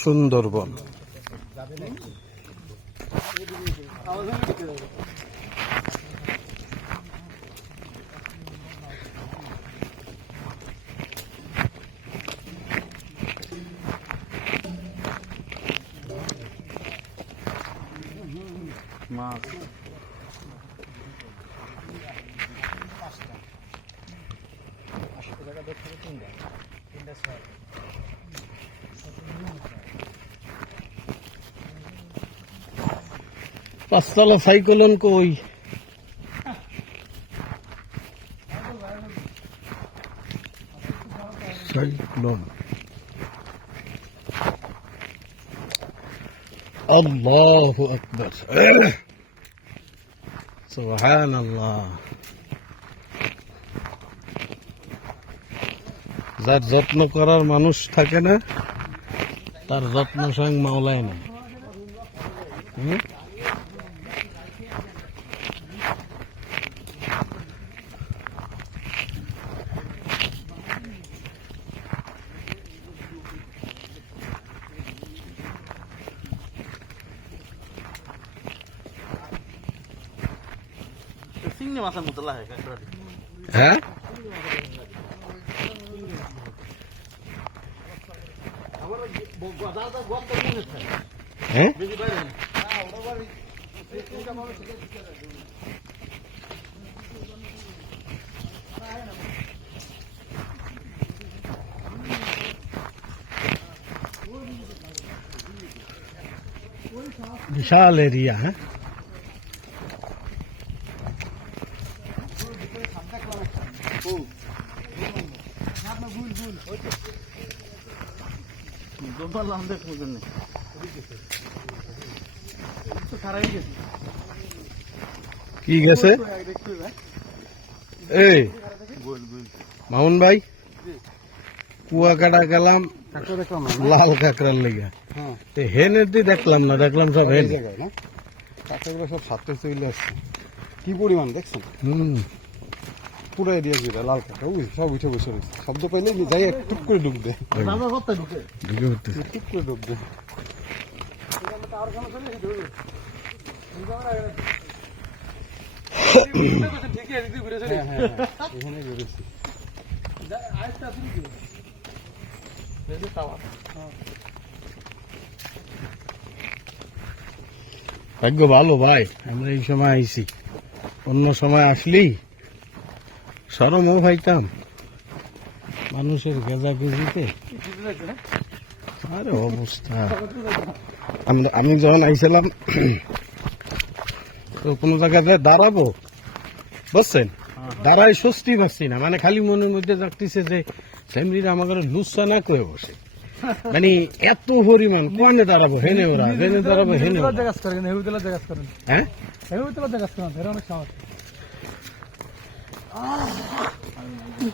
সুন্দরবন মাছ পাঁচতলা সাইকেলন কই সাইক্লোন আল্লাহু আকবার সুবহানাল্লাহ। যার যত্ন করার মানুষ থাকে না তার যত্ন স্বয়ং মাওলায় না। হ্যাঁ विशाल एरिया है। কি গেছে এই মামুন ভাই কুয়াকাটা গেলাম লাল কাঁকড়ার লেগে হেনের দিয়ে দেখলাম না, দেখলাম সব হেন কাঁকড়াগুলো সব সাতটা চলে আসছে। কি পরিমাণ দেখছেন? পুরো এরিয়া জুড়ে লাল কাঁকড়া সব উঠে বসে রয়েছে। শব্দ পাইলে যাই টুক করে ডুব দেয়, টুক করে ডুব দেয়। ভাগ্য ভালো ভাই আমরা এই সময় আইছি, অন্য সময় আসলি সরমও পাইতাম মানুষের গেজা গেজিতে। আরে অবস্থা, আমি যখন আইছিলাম তো কোনো জায়গাতে দাঁড়াবো বুঝছেন, দাঁড়ায় স্বস্তি পাচ্ছি না, মানে খালি মনের মধ্যে যাকতেছে যে ফ্যামিলিরা আমাকে লুচ্ছা না করে বসে, মানে এত পরিমাণ কোয়ানে দাঁড়াবো হেনে ওরা হেনে দাঁড়াবো হেনে হ্যাঁ অনেক